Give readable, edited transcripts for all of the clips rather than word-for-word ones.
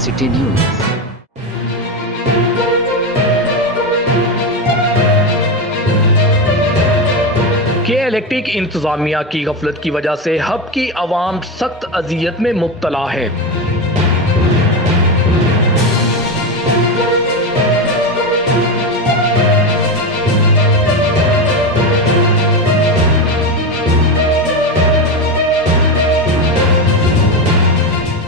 City news. के electric इंतजामिया की गफलत की वजह से हब की आवाम सख्त अजियत में मुब्तला है।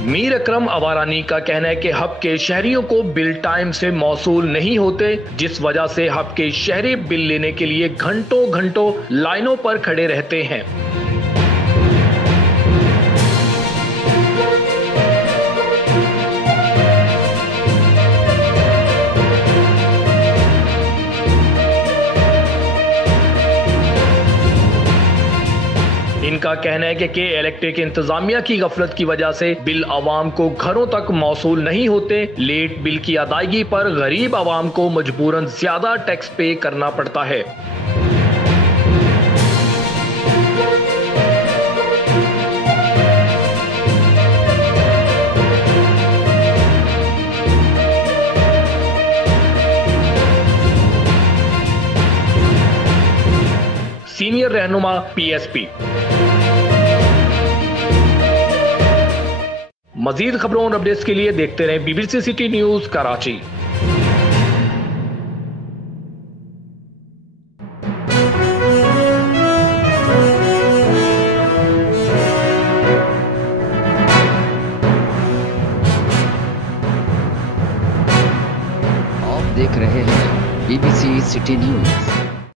मीर अकरम अवारानी का कहना है कि हब के शहरियों को बिल टाइम से मौसूल नहीं होते, जिस वजह से हब के शहरी बिल लेने के लिए घंटों घंटों लाइनों पर खड़े रहते हैं। इनका कहना है कि इलेक्ट्रिक इंतजामिया की गफलत की वजह से बिल आवाम को घरों तक मौसूल नहीं होते। लेट बिल की अदायगी पर गरीब आवाम को मजबूरन ज्यादा टैक्स पे करना पड़ता है। सीनियर रहनुमा पीएसपी। मजीद खबरों और अपडेट्स के लिए देखते रहें बीबीसी सिटी न्यूज कराची। आप देख रहे हैं बीबीसी सिटी न्यूज।